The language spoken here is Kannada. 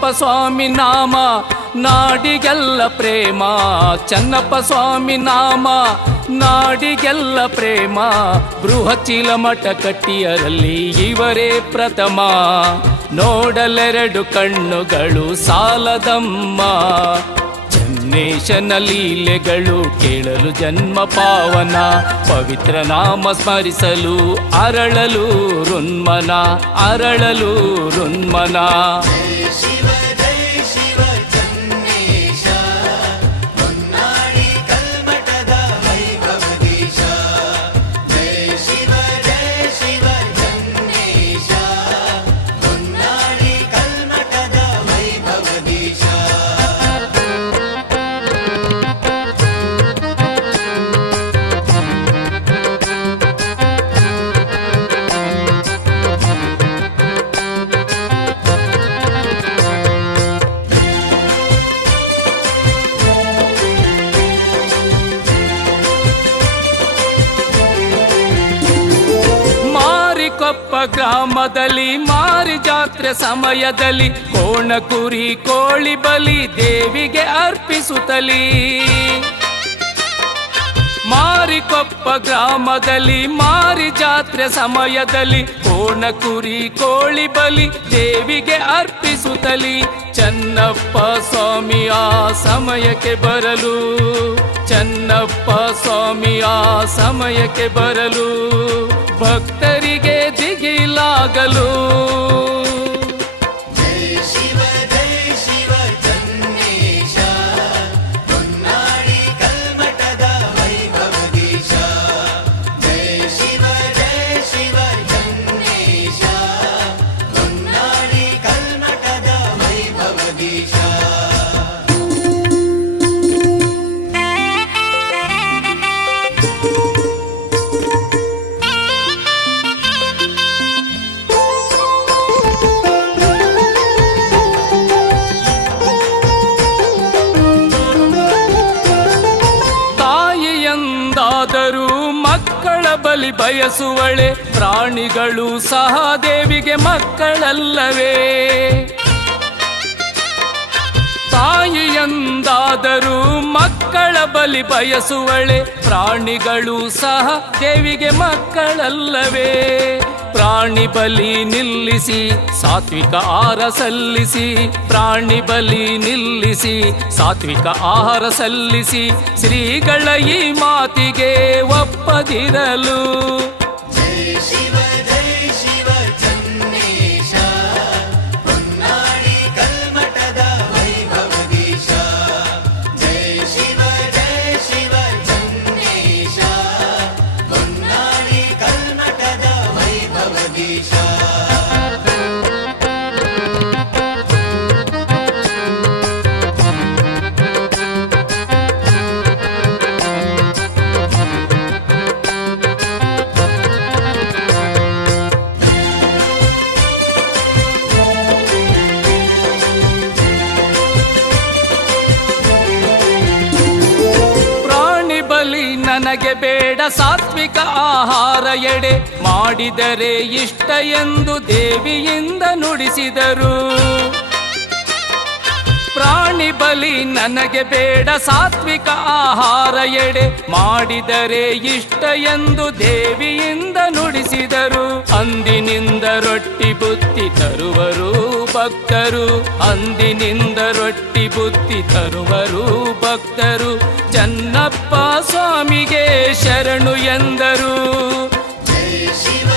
ಚನ್ನಪ್ಪ ಸ್ವಾಮಿ ನಾಮ, ನಾಡಿಗೆಲ್ಲ ಪ್ರೇಮ. ಚನ್ನಪ್ಪ ಸ್ವಾಮಿ ನಾಮ, ನಾಡಿಗೆಲ್ಲ ಪ್ರೇಮ. ಬೃಹಚಿಲ ಮಠ ಕಟ್ಟಿಯರಲ್ಲಿ ಇವರೇ ಪ್ರಥಮ. ನೋಡಲೆರಡು ಕಣ್ಣುಗಳು ಸಾಲದಮ್ಮ. ಚನ್ನೇಶನ ಲೀಲೆಗಳು ಕೇಳಲು ಜನ್ಮ ಪಾವನ. ಪವಿತ್ರ ನಾಮ ಸ್ಮರಿಸಲು ಅರಳಲು ರುನ್ಮನ ಅರಳಲು ರುನ್ಮನ. ಶಿವ ಮಾರಿಕೊಪ್ಪ ಗ್ರಾಮದಲ್ಲಿ ಮಾರಿ ಜಾತ್ರೆ ಸಮಯದಲ್ಲಿ ಕೋಣ ಕುರಿ ಕೋಳಿ ಬಲಿ ದೇವಿಗೆ ಅರ್ಪಿಸುತ್ತಲಿ. ಮಾರಿಕೊಪ್ಪ ಗ್ರಾಮದಲ್ಲಿ ಮಾರಿ ಜಾತ್ರೆ ಸಮಯದಲ್ಲಿ ಕೋಣ ಕುರಿ ಕೋಳಿ ಬಲಿ ದೇವಿಗೆ ಅರ್ಪಿಸುತ್ತಲಿ. ಚನ್ನಪ್ಪ ಸ್ವಾಮಿಯ ಸಮಯಕ್ಕೆ ಬರಲು, ಚನ್ನಪ್ಪ ಸ್ವಾಮಿಯ ಸಮಯಕ್ಕೆ ಬರಲು. ಭಕ್ತರಿಗೆ ದಿಗಿಲಾಗಲು. ತಾಯಿಯಂದಾದರೂ ಮಕ್ಕಳ ಬಲಿ ಬಯಸುವಳೆ, ಪ್ರಾಣಿಗಳು ಸಹ ದೇವಿಗೆ ಮಕ್ಕಳಲ್ಲವೇ. ತಾಯಿಯಂದಾದರೂ ಮಕ್ಕಳ ಬಲಿ ಬಯಸುವಳೆ, ಪ್ರಾಣಿಗಳು ಸಹ ದೇವಿಗೆ ಮಕ್ಕಳಲ್ಲವೇ. ಪ್ರಾಣಿ ಬಲಿ ನಿಲ್ಲಿಸಿ, ಸಾತ್ವಿಕ ಆಹಾರ ಸಲ್ಲಿಸಿ, ಪ್ರಾಣಿ ಬಲಿ ನಿಲ್ಲಿಸಿ, ಸಾತ್ವಿಕ ಆಹಾರ ಸಲ್ಲಿಸಿ, ಶ್ರೀಗಳ ಈ ಮಾತಿಗೆ ಒಪ್ಪದಿರಲು. ನನಗೆ ಬೇಡ ಸಾತ್ವಿಕ ಆಹಾರ ಎಡೆ ಮಾಡಿದರೆ ಇಷ್ಟ ಎಂದು ದೇವಿಯಿಂದ ನುಡಿಸಿದರು. ಬಲಿ ನನಗೆ ಬೇಡ ಸಾತ್ವಿಕ ಆಹಾರ ಎಡೆ ಮಾಡಿದರೆ ಇಷ್ಟ ಎಂದು ದೇವಿಯಿಂದ ನುಡಿಸಿದರು. ಅಂದಿನಿಂದ ರೊಟ್ಟಿ ಬುತ್ತಿ ತರುವರು ಭಕ್ತರು. ಅಂದಿನಿಂದ ರೊಟ್ಟಿ ಬುತ್ತಿ ತರುವರು ಭಕ್ತರು. ಚನ್ನಪ್ಪ ಸ್ವಾಮಿಗೆ ಶರಣು ಎಂದರು. ಜೈ ಶಿವ